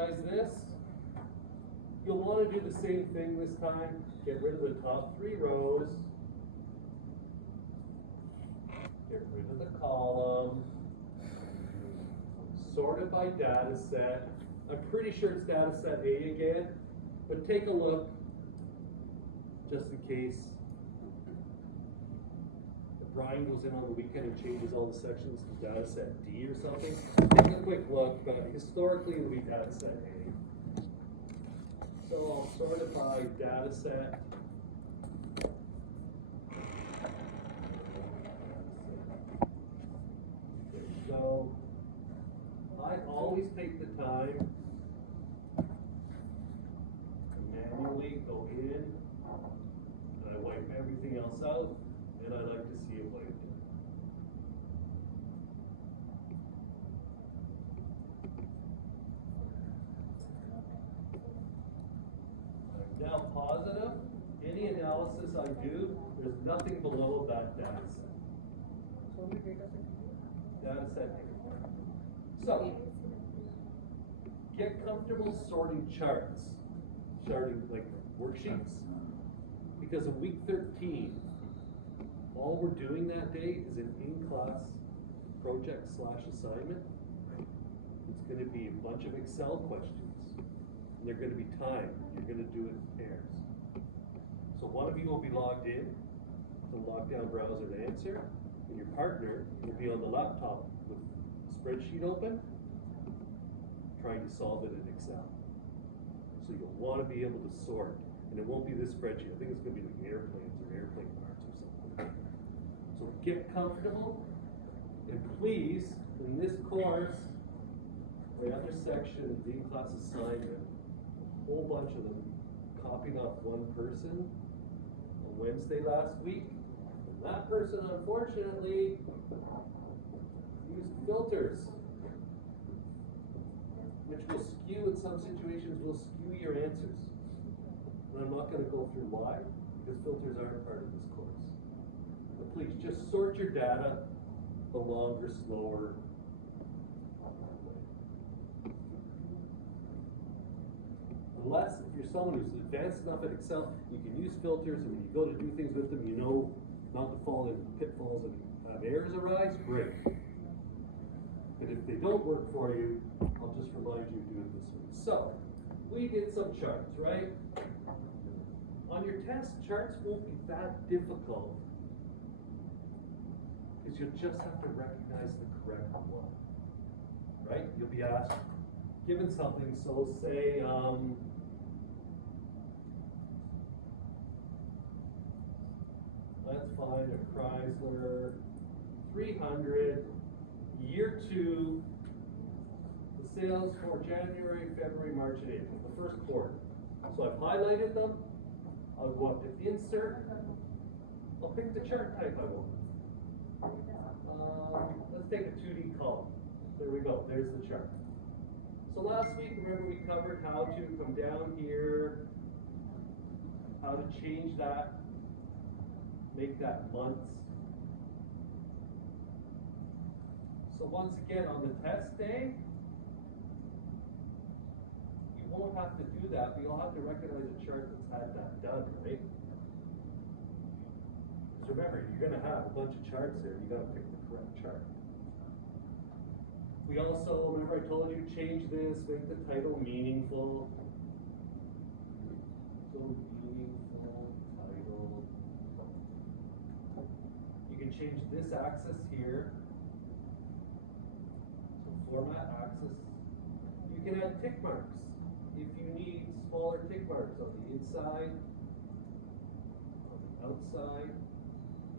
recognize this. You'll want to do the same thing this time. Get rid of the top 3 rows. Get rid of the column. Sort it by data set. I'm pretty sure it's data set A again, but take a look just in case Brian goes in on the weekend and changes all the sections to data set D or something. Take a quick look, but historically it'll be data set A. So I'll sort it by data set. So I always take the time to manually go in and I wipe everything else out, and I like to see it wiped. I'm now positive. Any analysis I do, there's nothing below that data set. So the data set. Data set A. So, get comfortable sorting charts, starting like worksheets, because in week 13, all we're doing that day is an in-class project / assignment. It's going to be a bunch of Excel questions, and they're going to be timed. You're going to do it in pairs. So one of you will be logged in to lockdown browser to answer, and your partner will be on the laptop with a spreadsheet open, trying to solve it in Excel. So you'll want to be able to sort, and it won't be this spreadsheet. I think it's going to be like airplanes or airplane parts or something. So get comfortable, and please, in this course, the other section, the in-class assignment, a whole bunch of them copied off one person on Wednesday last week, and that person, unfortunately, used filters, which will skew, in some situations, will skew your answers. And I'm not going to go through why, because filters aren't part of this course. But please, just sort your data the longer, slower way. Unless, if you're someone who's advanced enough at Excel, you can use filters, and when you go to do things with them, you know not to fall into pitfalls and have errors arise, great. But if they don't work for you, I'll just remind you to do it this way. So, we did some charts, right? On your test, charts won't be that difficult, because you'll just have to recognize the correct one, right? You'll be asked, given something, so say, let's find a Chrysler 300, year 2, the sales for January, February, March, and April, the first quarter. So I've highlighted them. I'll go up to insert. I'll pick the chart type I want. Let's take a 2D column. There we go, there's the chart. So last week, remember we covered how to come down here, how to change that, make that months. So once again, on the test day, you won't have to do that, but you'll have to recognize a chart that's had that done, right? Because remember, you're going to have a bunch of charts there, you got to pick the correct chart. We also, remember I told you, change this, make the title meaningful. So meaningful title. You can change this axis here. So format axis. You can add tick marks if you need smaller tick marks on the inside, on the outside.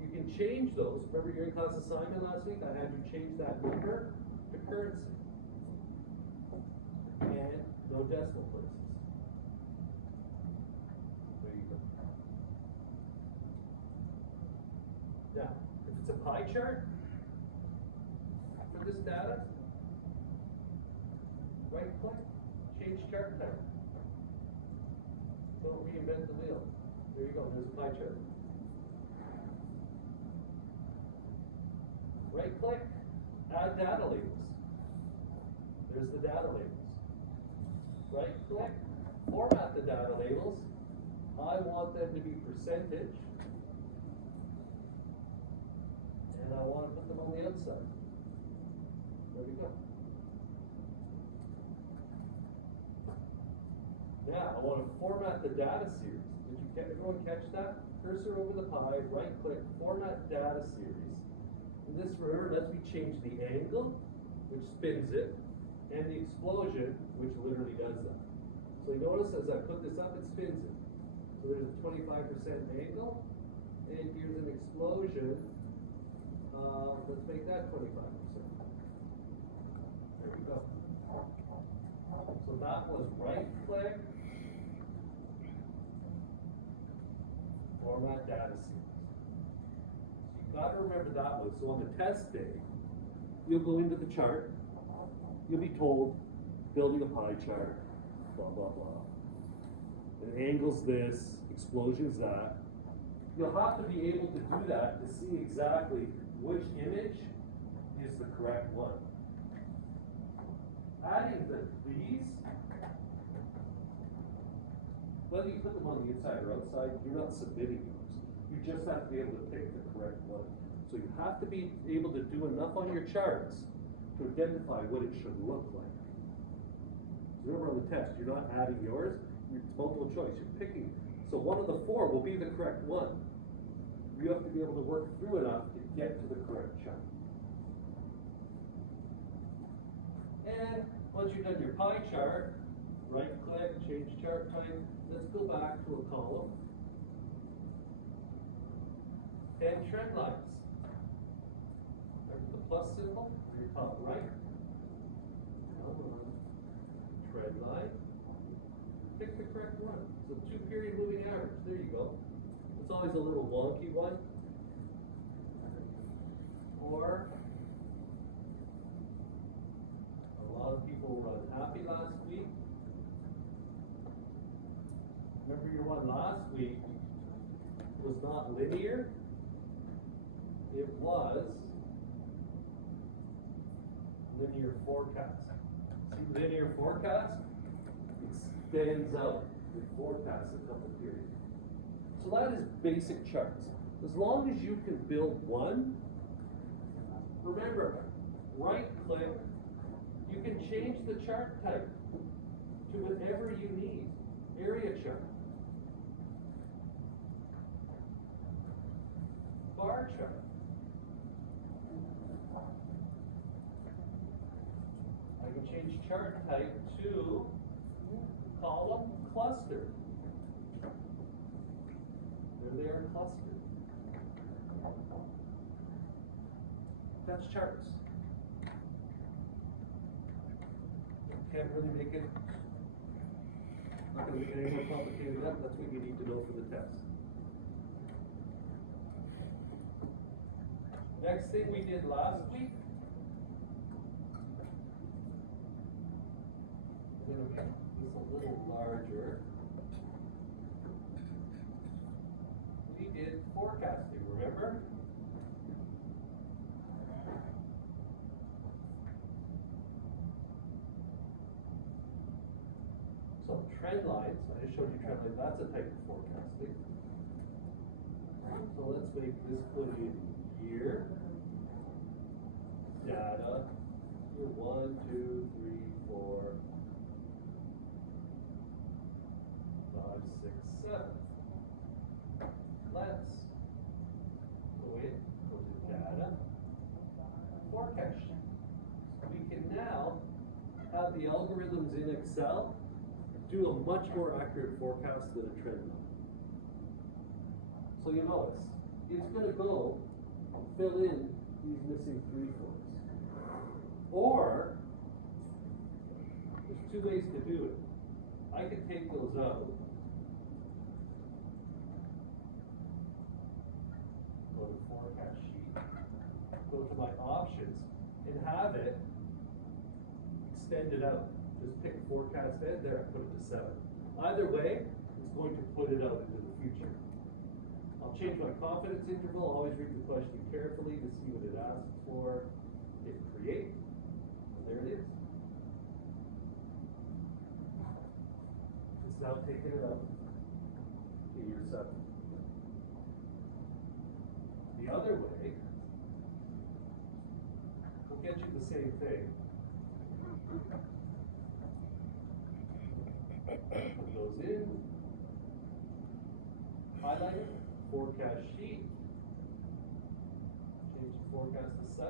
You can change those. Remember your in-class assignment last week? I had you change that number to currency. And no decimal places. There you go. Now, if it's a pie chart for this data, right click, change chart type. Don't reinvent the wheel. There you go, there's a pie chart. Right click, add data labels. There's the data labels. right click, format the data labels. I want them to be percentage. And I want to put them on the outside. There we go. Now, I want to format the data series. Did everyone catch that? Cursor over the pie, right click, format data series. And this, remember, lets me change the angle, which spins it, and the explosion, which literally does that. So you notice as I put this up, it spins it. So there's a 25% angle, and here's an explosion. Let's make that 25%. There we go. So that was right click, format data series. So you've got to remember that one. So on the test day, you'll go into the chart, you'll be told, building a pie chart, blah, blah, blah. And angles this, explosions that. You'll have to be able to do that to see exactly which image is the correct one. Adding these, whether you put them on the inside or outside, you're not submitting yours. You just have to be able to pick the correct one. So you have to be able to do enough on your charts to identify what it should look like. So remember on the test, you're not adding yours, it's multiple choice, you're picking. So one of the four will be the correct one. You have to be able to work through enough to get to the correct chart. And once you've done your pie chart, right click, change chart type, let's go back to a column. And trend lines. Remember the plus symbol, your top right. Trend line. Pick the correct one. So 2-period moving average, there you go. It's always a little wonky one. Or a lot of people were unhappy last week. Remember your one last week was not linear. It was linear forecast. See linear forecast? It extends out. It forecasts a couple of periods. So that is basic charts. As long as you can build one, remember, right click, you can change the chart type to whatever you need. Area chart, bar chart, I can change chart type to column cluster. There they are clustered. That's charts. Can't really make it, not going to make it any more complicated than that. That's what you need to know for the test. Next thing we did last week, I'm going to make this a little larger. We did forecasting, remember? So trend lines, I just showed you trend lines, that's a type of forecasting. So let's make this put in year, data, year 1, 2, 3, 4, 5, 6, 7. Let's go in, go to data, forecast sheet. We can now have the algorithms in Excel do a much more accurate forecast than a trend line. So you notice, it's going to go fill in these missing 3/4. Or, there's 2 ways to do it. I can take those out. Go to forecast sheet, go to my options, and have it extended out. Just pick forecast end there, put it to 7. Either way, it's going to put it out into the future. I'll change my confidence interval, always read the question carefully to see what it asks for. Hit create, and there it is. now taking it up to year 7. The other way will get you the same thing. Put those in, highlight it, forecast sheet, change the forecast to 7.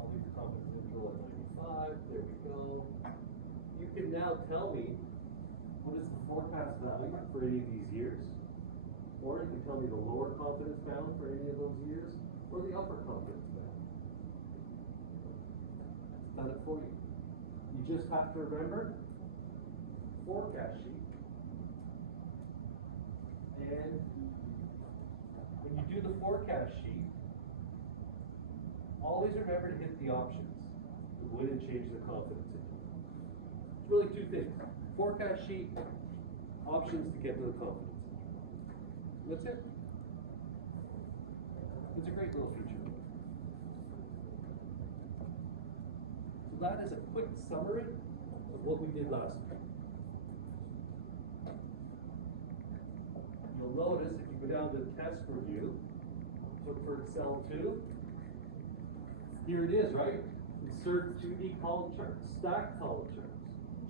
I'll leave the confidence interval at 95, there we go. You can now tell me what is the forecast value for any of these years, or you can tell me the lower confidence bound for any of those years, or the upper confidence bound. It's done it for you. You just have to remember forecast sheet, and when you do the forecast sheet, always remember to hit the options to go in and change the confidence interval. It's really 2 things: forecast sheet, options to get to the confidence interval. That's it. It's a great little feature. So that is a quick summary of what we did last week. You'll notice if you go down to the test review, look for Excel 2. Here it is, right? Insert 2D column charts, stack column charts.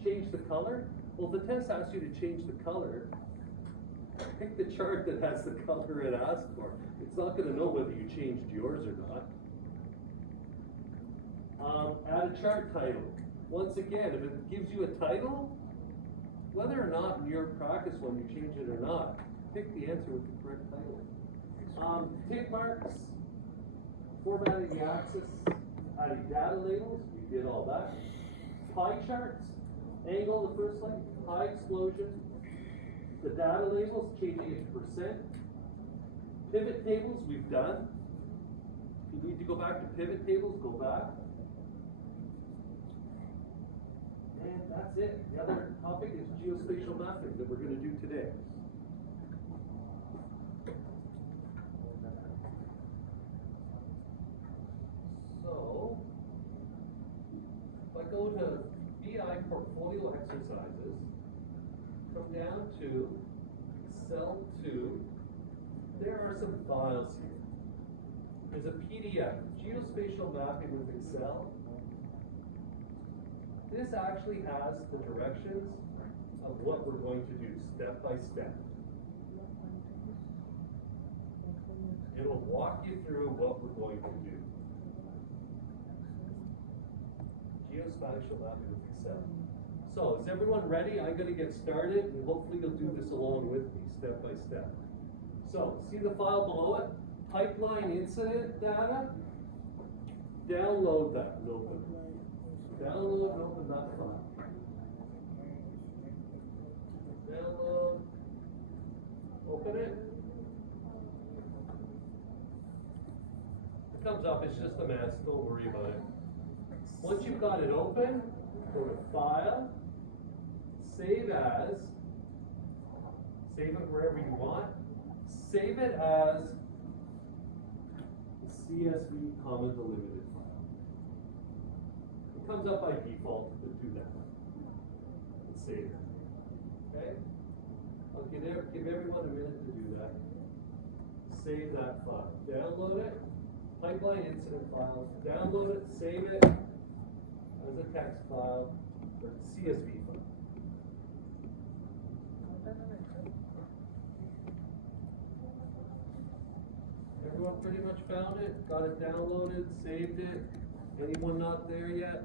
Change the color. Well, if the test asks you to change the color, pick the chart that has the color it asked for. It's not going to know whether you changed yours or not. Add a chart title. Once again, if it gives you a title, whether or not in your practice one you change it or not, pick the answer with the correct title. Tick marks, formatting the axis, adding data labels, we did all that. Pie charts, angle the first line, pie explosion, the data labels, changing it to percent. Pivot tables, we've done. If you need to go back to pivot tables, go back. And that's it. The other topic is geospatial mapping that we're going to do today. So, if I go to BI portfolio exercises, come down to Excel 2, there are some files here. There's a PDF, geospatial mapping with Excel. This actually has the directions of what we're going to do step by step. It'll walk you through what we're going to do. Geospatial mapping with Excel. So, is everyone ready? I'm going to get started, and hopefully you'll do this along with me, step by step. So, see the file below it? Pipeline incident data? Download that and open it. Download and open that file. Download, open it. It comes up, it's just a mess, don't worry about it. Once you've got it open, go to File, Save As, save it wherever you want, save it as CSV, delimited file. It comes up by default, but do that. And save it. Okay? I'll give everyone a minute to do that. Save that file. Download it. Pipeline incident file. Download it, save it as a text file or CSV file. Everyone pretty much found it, got it downloaded, saved it. Anyone not there yet?